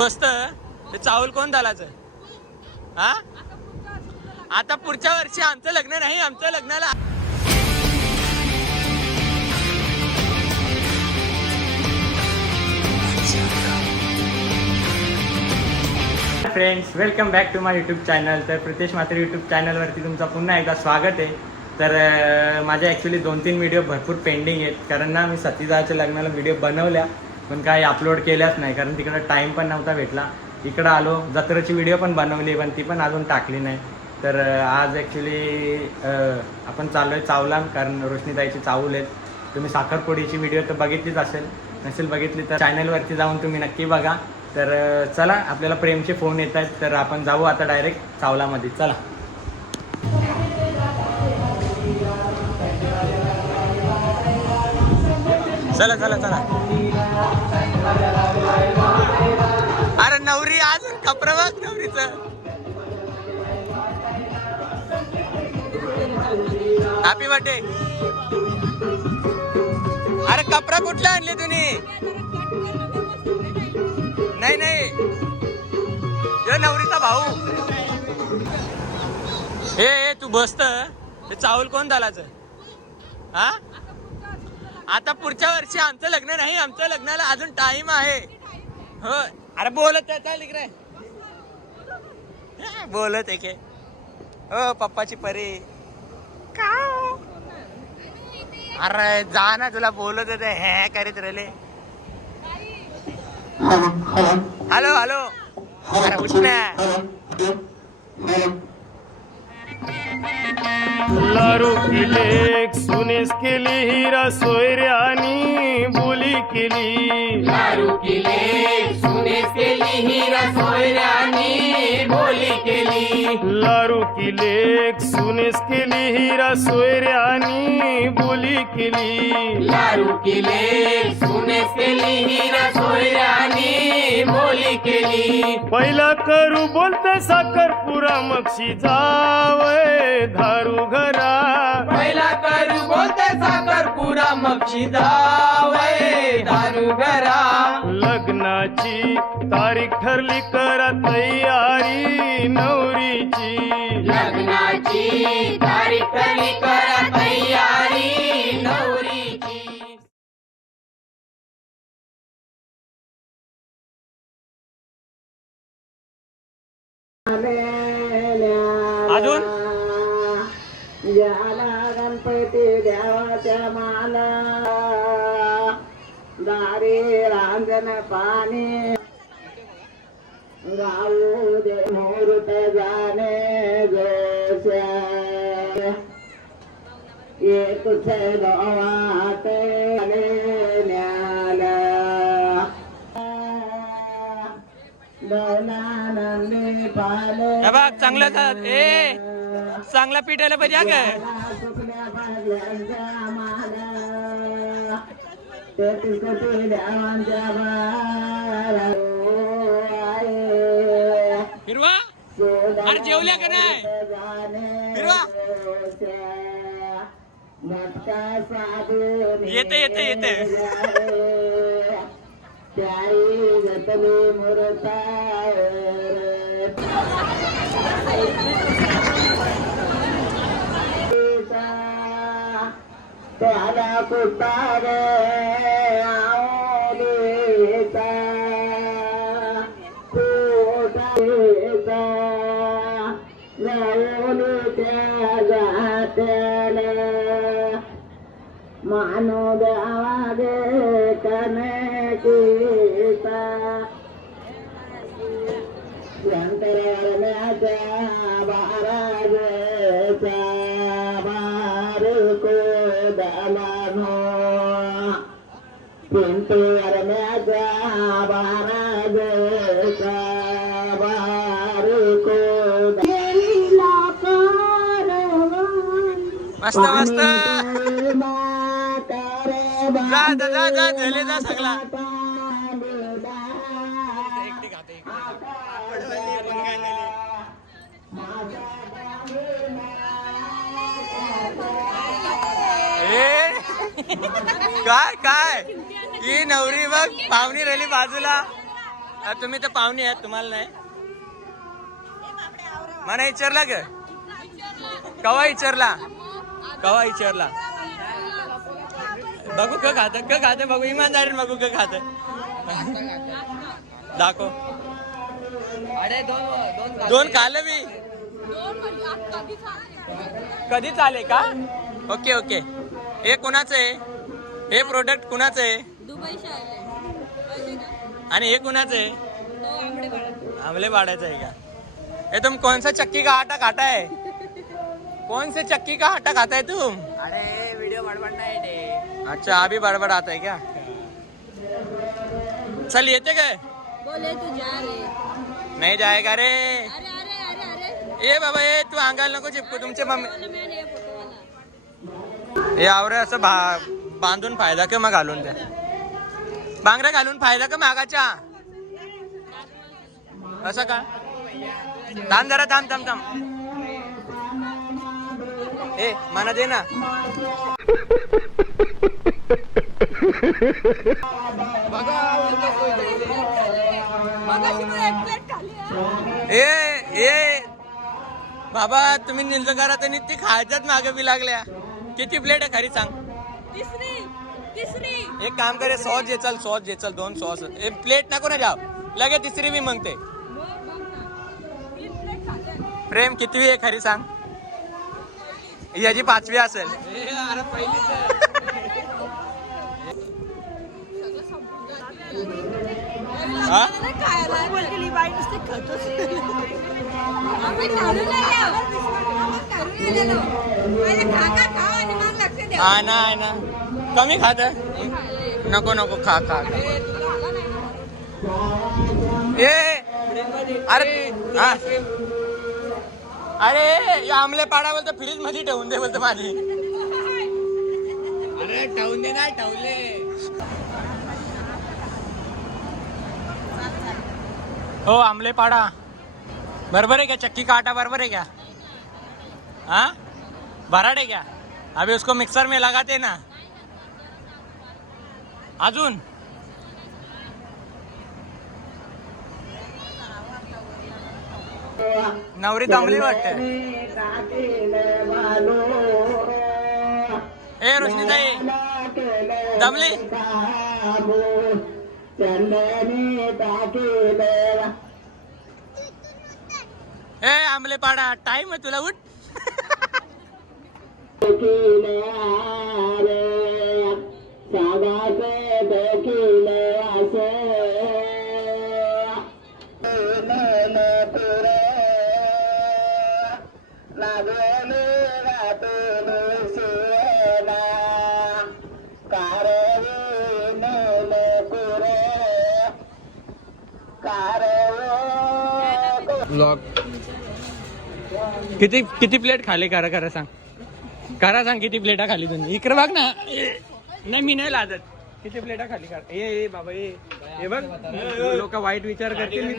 मस्त ते चावल कोण दालाच हा आता पुढच्या वर्षी आमचं लग्न नाही आमचं लग्नाला friends welcome back to my YouTube channel. तर प्रितेश म्हात्रे यूट्यूब चॅनलवरती तुमचं पुन्हा एकदा स्वागत आहे. तर माझे ॲक्च्युली 2-3 व्हिडिओ भरपूर पेंडिंग आहेत कारण ना मी सतीदाच्या लग्नाला व्हिडिओ बनवल्या पण काही अपलोड केल्याच नाही कारण तिकडं टाईम पण नव्हता भेटला. इकडं आलो जत्रेची व्हिडिओ पण बनवली पण ती पण अजून टाकली नाही. तर आज ॲक्च्युली आपण चाललो आहे चावला कारण रोशनीताईची चावल आहेत. तुम्ही साखरपुडीची व्हिडिओ तर बघितलीच नसेल बघितली तर चॅनलवरती जाऊन तुम्ही नक्की बघा. तर चला आपल्याला प्रेमचे फोन येत आहेत तर आपण जाऊ आता डायरेक्ट चावलामध्ये. चला चला चला चला. अरे नवरी आज कपडा बघ नवरीचं. Happy birthday. अरे कपडा कुठला आणले तुम्ही? नाही नाही यो नवरीचा भाऊ. हे तू बसत ते चावल कोण दालाच हा आता पुढच्या वर्षी आमचं लग्न नाही आमचं लग्नाला अजून टाइम आहे. हो अरे बोलत चाल इकडे बोलत आहे के हो पप्पाची परी का. अरे जा ना तुला बोलत होते हे करीत राहिले. हॅलो हॅलो अरे उठ ना. लारू केले सुनेस केली हिरा सोयऱ्यानी बोली केली. लारू केले सुनेस केली हिरा सोयऱ्यानी बोली केली. लारू केले सुनेस केली हिरा सोयऱ्यानी बोली केली. लारू केले सुनेस केली हिरा सोयऱ्यानी बोली केली. पहिला करू बोलते साखरपुरा मक्षी जावय धारू घरा. पहिला करू बोलते साखरपुरा मक्षी जावय दारू घरा. लग्नाची तारीख ठरली करा तयारी नवरीची. लग्नाची तारीख ठरली करा तयारी नवरीची. अजून याला गणपती देवाच्या माला दारी रांजण पाणी गाऊ दे मुहूर्त जाणे जोश्या एक वाट न्याला नंदी पाले. हे बघ चांगलं ए चांगला पिटायला पाहिजे अगं. हिरवा अरे जेवल्या का नाही हिरवा. येते येते येते. त्याई जतली मुरता त्याला कुतारे आवलीचा कुटाचा गाऊन त्या जात्याला मानो द्यावा गे कनेकीचा. शंकरण्याच्या बाराजेचा बारको दलानो. पिंटरण्याच्या बाराजेचा बारको मस्त मस्त. जा जा जा जा झाले जा सगळा. काय काय ही नवरी बघ पाहुणी राहिली बाजूला. तुम्ही तर पाहुणे आहेत, तुम्हाला नाही मला विचारला ग कवा विचारला बघू क खात बघू इमानदारीने बघू क खात दाखव दोन खाल्लं मी कधी चाले का ओके ओके हे कोणाचं आहे हे प्रोडक्ट कुणाचं आहे आणि हे कुणाचं आहे आमले पाड्याचं आहे का ये तुम कौन सा चक्की का आटा खाता है कौन से चक्की का आटा खाता है तुम अरे वीडियो बडबडना आहे ते अच्छा अभी बड़बड़ आता है क्या चल येते काय बोले तू जा रे नहीं जाएगा रे अरे अरे अरे अरे ये बाबा ये तू अंगाला नको चिपकू तुमचे मम्मी वाला मॅन आहे फोटोवाला हे आवरे असं बांधून फायदा का मग घालून द्या बांगड्या घालून फायदा का मागाच्या असं का थांब जरा थांब ए मना दे ना मगाशी मला एक प्लेट खाली आहे. ए बाबा तुम्ही निलचं करा तर ती खायच्याच मागे बी लागल्या किती प्लेट आहे खरी सांग तिसरी एक काम करे सॉस जे चल 2 सॉस प्लेट नको ना जाव लगे तिसरी मी मागते तीन प्लेट खाल्ल्या. प्रेम कितवी आहे खरी सांग याची 5वी असेल हा? नाही खायला बोलली बाई नुसते खातोच. आम्ही खाऊन नाही आलो. आम्ही खाऊन नाही गेलो. पहिले खा आणि मग लक्ष द्या. आहे ना कमी खात नको खा ए अरे हा. अरे या आमले पाडा बोलतो फ्रीज मध्ये ठेवून दे बोलतो माझी अरे ठेवून दे नाही ठेवले हो आमले पाडा बरोबर है क्या चक्की का आटा बरोबर है क्या हाँ भराड है क्या अभी उसको मिक्सर में लगाते ना अजून नवरी दमली वाटते ए रोशनीताई दमली ए आमले पाडा टाइम आहे तुला उठ किती प्लेट खाले करा सांग किती प्लेटा खाली तुम्ही इकडे बघ ना नाही मी नाही लादत किती प्लेटा खाली करा ए बाबा हे बघ लोक वाईट विचार करतील मी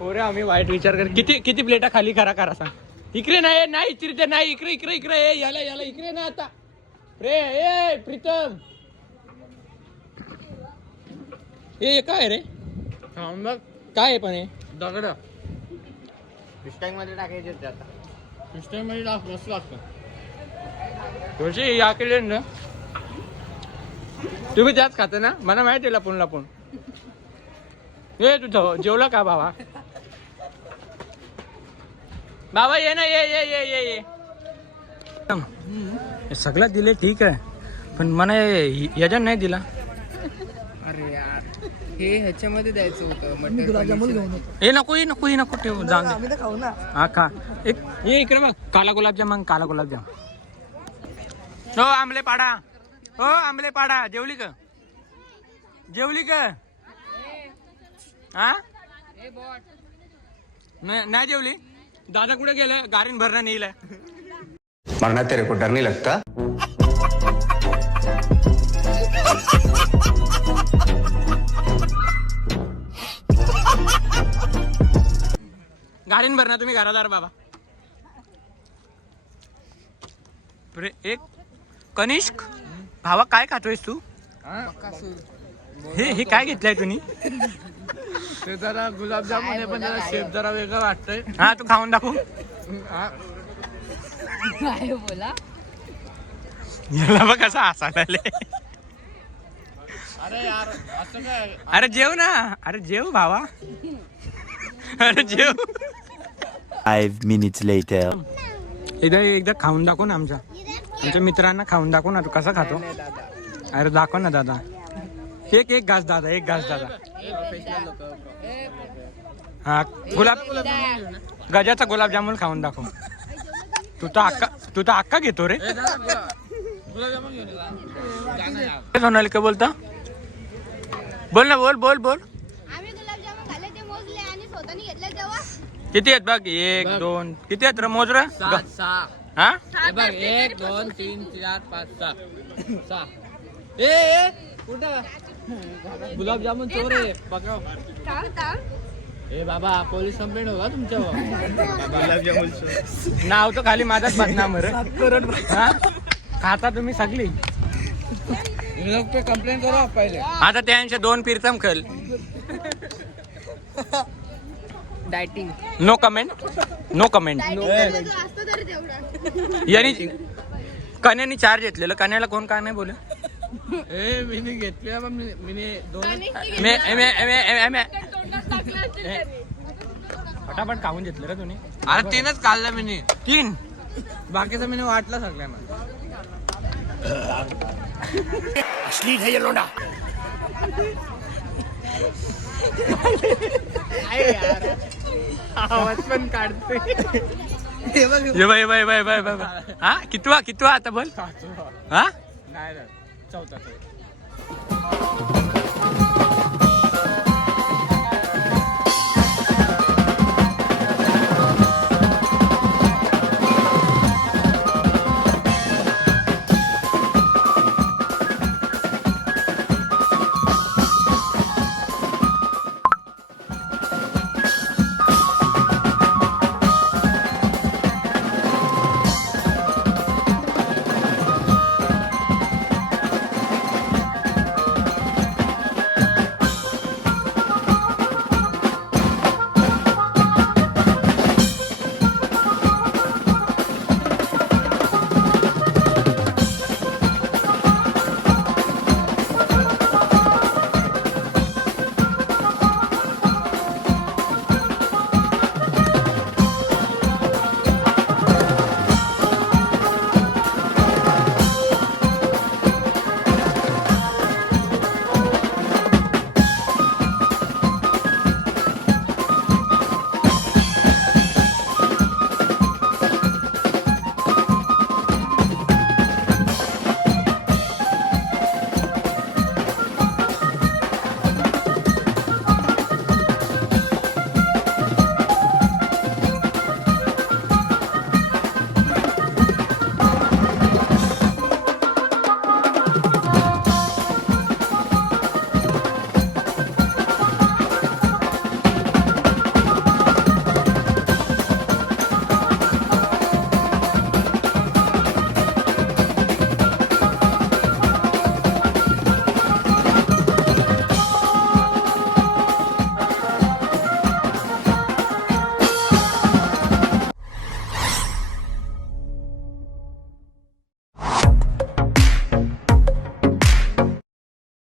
कोरे आम्ही वाईट विचार कर किती प्लेटा खाली करा सांग इकडे नाही इकडे नाही इकडे याला इकडे ना आता ए प्रीतम हे काय रे मग काय पण हे दगड फिस्टाईंग मध्ये टाकायचे आता सिस्टम मध्ये मस्त लागतं तुझी याकडे ना तुम्ही त्याच खात ना मला माहिती आहे लपून ये तू जेवला का बाबा ये ना ये सगळं दिले ठीक आहे पण मला याच्यात नाही दिला अरे यार हे ह्याच्यामध्ये द्यायचं होतं मटन हे नको ठेव जाऊन हा खा एक ये इकडे बघ काला गुलाबजाम हो आमले पाडा जेवली का हा नाही जेवली दादा कुठे गेलं गाडीन भरणं नेलं मरना तेरे को डर नहीं लगता गाडीन भरणं तुम्ही घरादार बाबा एक कनिष्क भावा काय खातोयस तू हे काय घेतलंय तुम्ही? ते जरा गुलाबजामुन आहे पण जरा शेप जरा वेगळं वाटतंय. हा तू खाऊन दाखव. काय बोला याला बघ कसं हसायला आले. अरे यार असं काय अरे जेव ना. अरे जेव भावा. अरे जेव. 5 minutes later. एकदा खाऊन दाखव ना आमच्या मित्रांना खाऊन दाखव ना. तू कसा खातो? अरे दाखव ना दादा. एक घास दादा. एक घास दादा. हा गजाचा गुलाबजामुन खाऊन दाखव. तू तर अक्का घेतो रे. सोनाली काय बोलता? बोल ना. बोल. आम्ही गुलाबजामुन खाल्ले ते मोजले आणि स्वतःने घेतले तेव्हा किती आहेत बघ? 1 2 किती आहेत रे? मोज रे. 7 हा 1 2 3 4 5 6 ए कुठं गुलाबजामुन चोर आहे पकड. ए बाबा पोलीस कंप्लेंट होगा तुमच्यावर. नाव तर खाली माझाच बदनाम रे. हा? खाता तुम्ही सगळी. कंप्लेंट करा पहिले. आता त्यांचे 2 प्रीतम खल. Dieting no comment. असतो तरी तेवढा यांनी कन्यानी 4 घेतलेलं. कन्याला कोण का नाही बोल. ए मी घेतले पण मी 2 फटाफट खाऊन घेतलं रे तुम्ही. अरे 3च काढलं मी. 3 बाकीचं मी वाटलं सगळ्यांना. आवाज पण काढतोय. बाय. हा कितवा आता बोल. हा नाही चौथा.